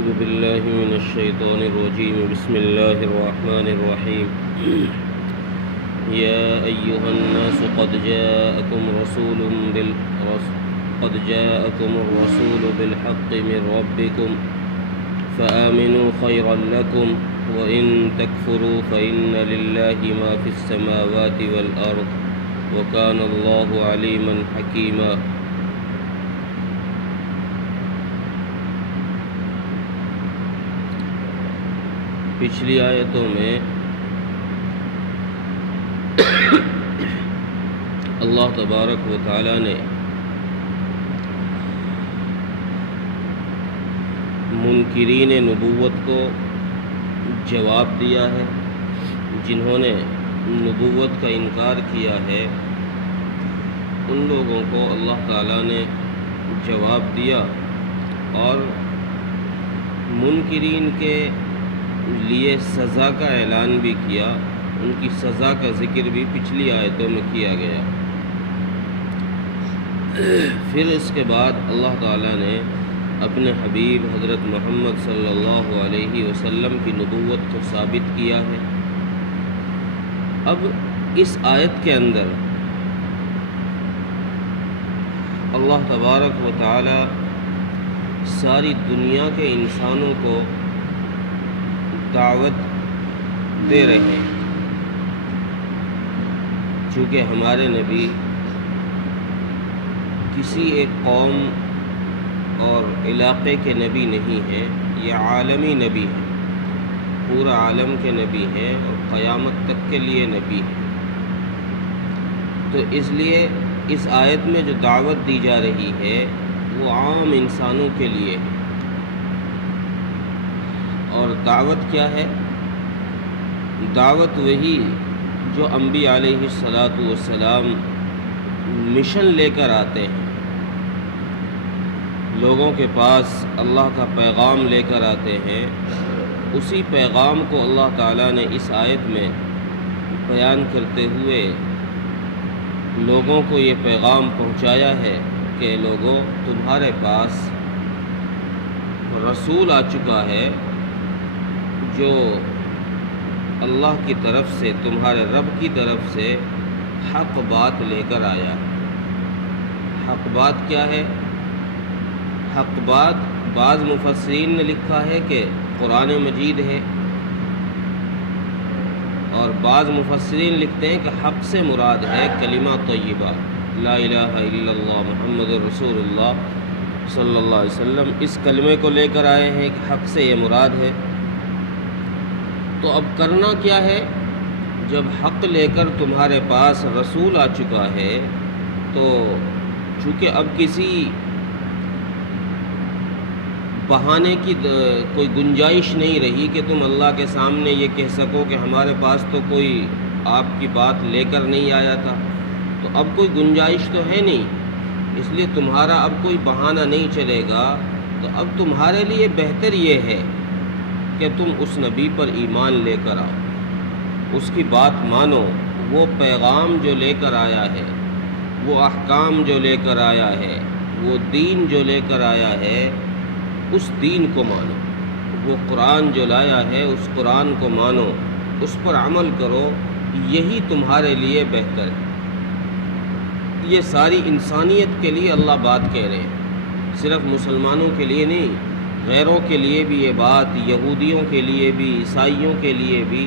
أعوذ بالله من الشيطان الرجيم بسم الله الرحمن الرحيم يا أيها الناس قد جاءكم الرسول بالحق من ربكم فآمنوا خيرا لكم وإن تكفروا فإن لله ما في السماوات والأرض وكان الله عليما حكيما. پچھلی آیتوں میں اللہ تبارک و تعالی نے منکرین نبوت کو جواب دیا ہے، جنہوں نے نبوت کا انکار کیا ہے ان لوگوں کو اللہ تعالیٰ نے جواب دیا، اور منکرین کے لیے سزا کا اعلان بھی کیا، ان کی سزا کا ذکر بھی پچھلی آیتوں میں کیا گیا۔ پھر اس کے بعد اللہ تعالیٰ نے اپنے حبیب حضرت محمد صلی اللہ علیہ وسلم کی نبوت کو ثابت کیا ہے۔ اب اس آیت کے اندر اللہ تبارک و تعالی ساری دنیا کے انسانوں کو دعوت دے رہے ہیں، چونکہ ہمارے نبی کسی ایک قوم اور علاقے کے نبی نہیں ہیں، یہ عالمی نبی ہیں، پورا عالم کے نبی ہیں اور قیامت تک کے لیے نبی ہیں۔ تو اس لیے اس آیت میں جو دعوت دی جا رہی ہے وہ عام انسانوں کے لیے ہے۔ اور دعوت کیا ہے؟ دعوت وہی جو انبیاء علیہ السلام مشن لے کر آتے ہیں، لوگوں کے پاس اللہ کا پیغام لے کر آتے ہیں، اسی پیغام کو اللہ تعالیٰ نے اس آیت میں بیان کرتے ہوئے لوگوں کو یہ پیغام پہنچایا ہے کہ لوگوں، تمہارے پاس رسول آ چکا ہے جو اللہ کی طرف سے، تمہارے رب کی طرف سے حق بات لے کر آیا ہے۔ حق بات کیا ہے؟ حق بات بعض مفسرین نے لکھا ہے کہ قرآن مجید ہے، اور بعض مفسرین لکھتے ہیں کہ حق سے مراد ہے کلمہ طیبہ، لا الہ الا اللہ محمد رسول اللہ صلی اللہ علیہ وسلم۔ اس کلمے کو لے کر آئے ہیں کہ حق سے یہ مراد ہے۔ تو اب کرنا کیا ہے؟ جب حق لے کر تمہارے پاس رسول آ چکا ہے تو چونکہ اب کسی بہانے کی کوئی گنجائش نہیں رہی کہ تم اللہ کے سامنے یہ کہہ سکو کہ ہمارے پاس تو کوئی آپ کی بات لے کر نہیں آیا تھا، تو اب کوئی گنجائش تو ہے نہیں، اس لیے تمہارا اب کوئی بہانہ نہیں چلے گا۔ تو اب تمہارے لیے بہتر یہ ہے کہ تم اس نبی پر ایمان لے کر آؤ، اس کی بات مانو، وہ پیغام جو لے کر آیا ہے، وہ احکام جو لے کر آیا ہے، وہ دین جو لے کر آیا ہے، اس دین کو مانو، وہ قرآن جو لایا ہے اس قرآن کو مانو، اس پر عمل کرو، یہی تمہارے لیے بہتر ہے۔ یہ ساری انسانیت کے لیے اللہ بات کہہ رہے ہیں، صرف مسلمانوں کے لیے نہیں، غیروں کے لیے بھی یہ بات، یہودیوں کے لیے بھی، عیسائیوں کے لیے بھی،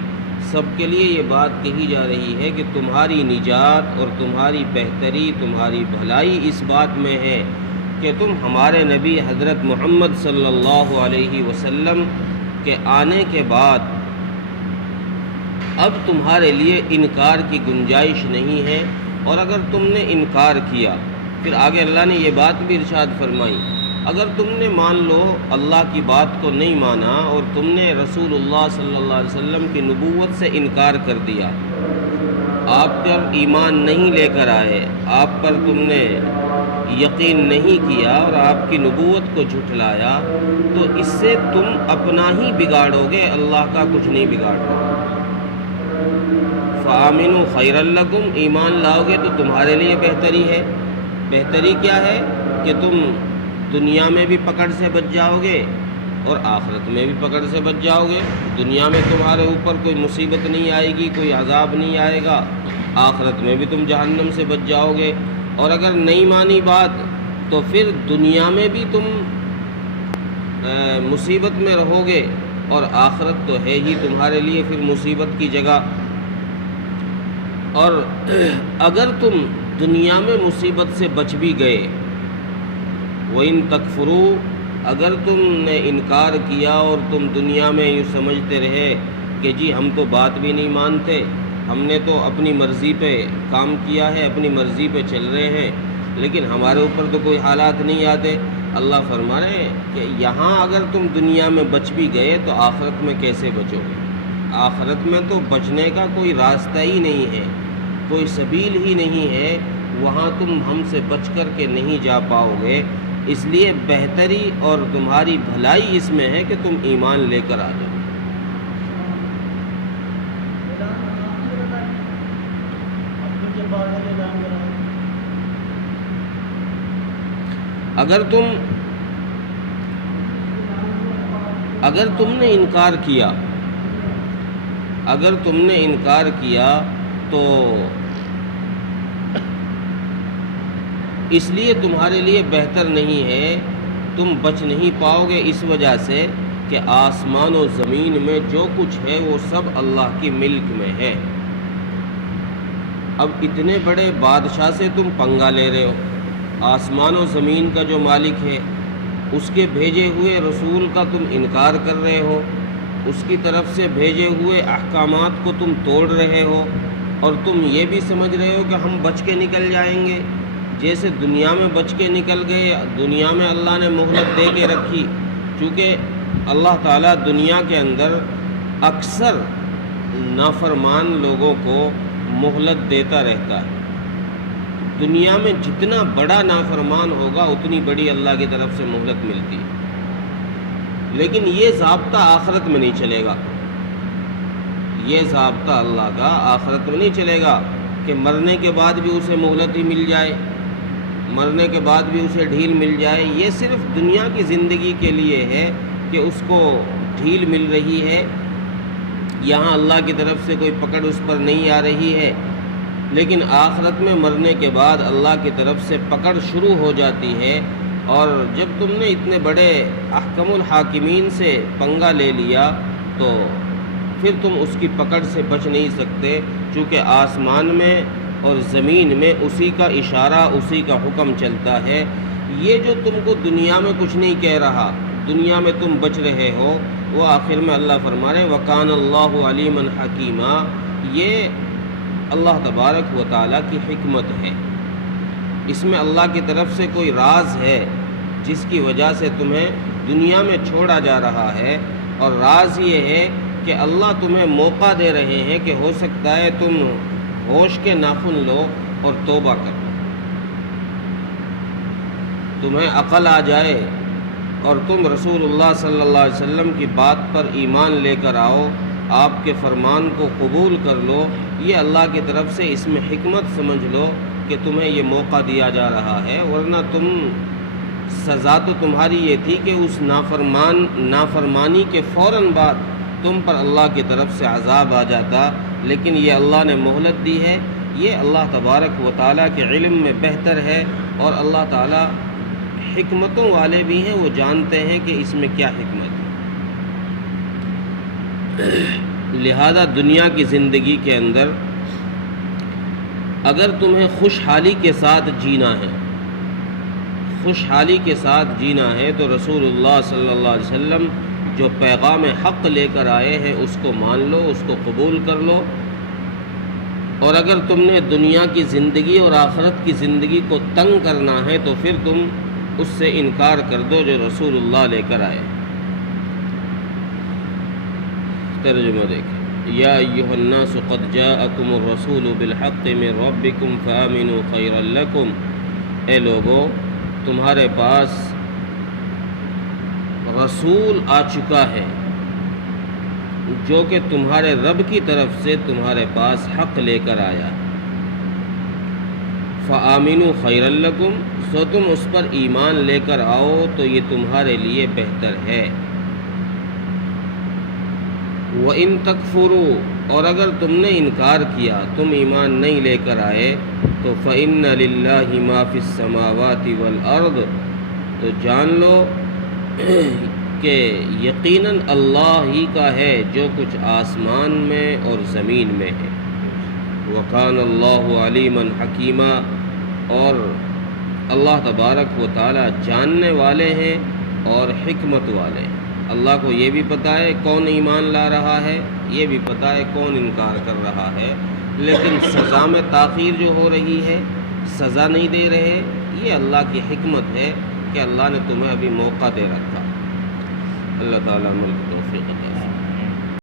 سب کے لیے یہ بات کہی جا رہی ہے کہ تمہاری نجات اور تمہاری بہتری، تمہاری بھلائی اس بات میں ہے کہ تم ہمارے نبی حضرت محمد صلی اللہ علیہ وسلم کے آنے کے بعد اب تمہارے لیے انکار کی گنجائش نہیں ہے، اور اگر تم نے انکار کیا، پھر آگے اللہ نے یہ بات بھی ارشاد فرمائی، اگر تم نے مان لو اللہ کی بات کو نہیں مانا اور تم نے رسول اللہ صلی اللہ علیہ وسلم کی نبوت سے انکار کر دیا، آپ پر ایمان نہیں لے کر آئے، آپ پر تم نے یقین نہیں کیا اور آپ کی نبوت کو جھٹلایا، تو اس سے تم اپنا ہی بگاڑو گے، اللہ کا کچھ نہیں بگاڑو۔ فآمنوا خیرا لکم، ایمان لاؤ گے تو تمہارے لیے بہتری ہے۔ بہتری کیا ہے؟ کہ تم دنیا میں بھی پکڑ سے بچ جاؤ گے اور آخرت میں بھی پکڑ سے بچ جاؤ گے۔ دنیا میں تمہارے اوپر کوئی مصیبت نہیں آئے گی، کوئی عذاب نہیں آئے گا، آخرت میں بھی تم جہنم سے بچ جاؤ گے۔ اور اگر نہیں مانی بات تو پھر دنیا میں بھی تم مصیبت میں رہو گے، اور آخرت تو ہے ہی تمہارے لیے پھر مصیبت کی جگہ۔ اور اگر تم دنیا میں مصیبت سے بچ بھی گئے، وَإِن تَكْفُرُوا، اگر تم نے انکار کیا اور تم دنیا میں یوں سمجھتے رہے کہ جی ہم تو بات بھی نہیں مانتے، ہم نے تو اپنی مرضی پہ کام کیا ہے، اپنی مرضی پہ چل رہے ہیں، لیکن ہمارے اوپر تو کوئی حالات نہیں آتے، اللہ فرما رہے ہیں کہ یہاں اگر تم دنیا میں بچ بھی گئے تو آخرت میں کیسے بچو گے؟ آخرت میں تو بچنے کا کوئی راستہ ہی نہیں ہے، کوئی سبیل ہی نہیں ہے، وہاں تم ہم سے بچ کر کے نہیں جا پاؤ گے۔ اس لیے بہتری اور تمہاری بھلائی اس میں ہے کہ تم ایمان لے کر آ جاؤ۔ اگر تم نے انکار کیا، اگر تم نے انکار کیا تو اس لیے تمہارے لیے بہتر نہیں ہے، تم بچ نہیں پاؤ گے اس وجہ سے کہ آسمان و زمین میں جو کچھ ہے وہ سب اللہ کی ملک میں ہے۔ اب اتنے بڑے بادشاہ سے تم پنگا لے رہے ہو، آسمان و زمین کا جو مالک ہے اس کے بھیجے ہوئے رسول کا تم انکار کر رہے ہو، اس کی طرف سے بھیجے ہوئے احکامات کو تم توڑ رہے ہو، اور تم یہ بھی سمجھ رہے ہو کہ ہم بچ کے نکل جائیں گے، جیسے دنیا میں بچ کے نکل گئے۔ دنیا میں اللہ نے مہلت دے کے رکھی، چونکہ اللہ تعالیٰ دنیا کے اندر اکثر نافرمان لوگوں کو مہلت دیتا رہتا ہے۔ دنیا میں جتنا بڑا نافرمان ہوگا اتنی بڑی اللہ کی طرف سے مہلت ملتی ہے، لیکن یہ ضابطہ آخرت میں نہیں چلے گا، یہ ضابطہ اللہ کا آخرت میں نہیں چلے گا کہ مرنے کے بعد بھی اسے مہلت ہی مل جائے، مرنے کے بعد بھی اسے ڈھیل مل جائے۔ یہ صرف دنیا کی زندگی کے لیے ہے کہ اس کو ڈھیل مل رہی ہے، یہاں اللہ کی طرف سے کوئی پکڑ اس پر نہیں آ رہی ہے، لیکن آخرت میں مرنے کے بعد اللہ کی طرف سے پکڑ شروع ہو جاتی ہے۔ اور جب تم نے اتنے بڑے احکم الحاکمین سے پنگا لے لیا تو پھر تم اس کی پکڑ سے بچ نہیں سکتے، چونکہ آسمان میں اور زمین میں اسی کا اشارہ، اسی کا حکم چلتا ہے۔ یہ جو تم کو دنیا میں کچھ نہیں کہہ رہا، دنیا میں تم بچ رہے ہو، وہ آخر میں اللہ فرما رہے وَكَانَ اللَّهُ عَلِيمًا حَكِيمًا، یہ اللہ تبارک و تعالیٰ کی حکمت ہے۔ اس میں اللہ کی طرف سے کوئی راز ہے جس کی وجہ سے تمہیں دنیا میں چھوڑا جا رہا ہے، اور راز یہ ہے کہ اللہ تمہیں موقع دے رہے ہیں کہ ہو سکتا ہے تم ہوش کے ناخن لو اور توبہ کرو، تمہیں عقل آ جائے اور تم رسول اللہ صلی اللہ علیہ وسلم کی بات پر ایمان لے کر آؤ، آپ کے فرمان کو قبول کر لو۔ یہ اللہ کی طرف سے اس میں حکمت سمجھ لو کہ تمہیں یہ موقع دیا جا رہا ہے، ورنہ سزا تو تمہاری یہ تھی کہ اس نافرمانی کے فوراً بعد تم پر اللہ کی طرف سے عذاب آ جاتا، لیکن یہ اللہ نے مہلت دی ہے۔ یہ اللہ تبارک و تعالیٰ کے علم میں بہتر ہے، اور اللہ تعالیٰ حکمتوں والے بھی ہیں، وہ جانتے ہیں کہ اس میں کیا حکمت ہے۔ لہذا دنیا کی زندگی کے اندر اگر تمہیں خوشحالی کے ساتھ جینا ہے، خوشحالی کے ساتھ جینا ہے تو رسول اللہ صلی اللہ علیہ وسلم جو پیغام حق لے کر آئے ہیں اس کو مان لو، اس کو قبول کر لو۔ اور اگر تم نے دنیا کی زندگی اور آخرت کی زندگی کو تنگ کرنا ہے تو پھر تم اس سے انکار کر دو جو رسول اللہ لے کر آئے۔ ترجمہ دیکھیں، یا ایھا الناس قد جاءکم الرسول بالحق من ربکم فآمنوا خیرا لکم، اے لوگو تمہارے پاس رسول آ چکا ہے جو کہ تمہارے رب کی طرف سے تمہارے پاس حق لے کر آیا، فآمنوا خیرا لکم، سو تم اس پر ایمان لے کر آؤ تو یہ تمہارے لیے بہتر ہے۔ وَإِن تَكْفُرُوا، اور اگر تم نے انکار کیا، تم ایمان نہیں لے کر آئے، تو فَإِنَّ لِلَّهِ مَا فِي السَّمَاوَاتِ وَالْأَرْضِ، تو جان لو کہ یقیناً اللہ ہی کا ہے جو کچھ آسمان میں اور زمین میں ہے۔ وَكَانَ اللَّهُ عَلِيمًا حَكِيمًا، اور اللہ تبارک و تعالی جاننے والے ہیں اور حکمت والے ہیں۔ اللہ کو یہ بھی پتہ ہے کون ایمان لا رہا ہے، یہ بھی پتہ ہے کون انکار کر رہا ہے، لیکن سزا میں تاخیر جو ہو رہی ہے، سزا نہیں دے رہے، یہ اللہ کی حکمت ہے کہ اللہ نے تمہیں ابھی موقع دے رکھا۔ اللہ تعالیٰ عمل کی توفیق دے۔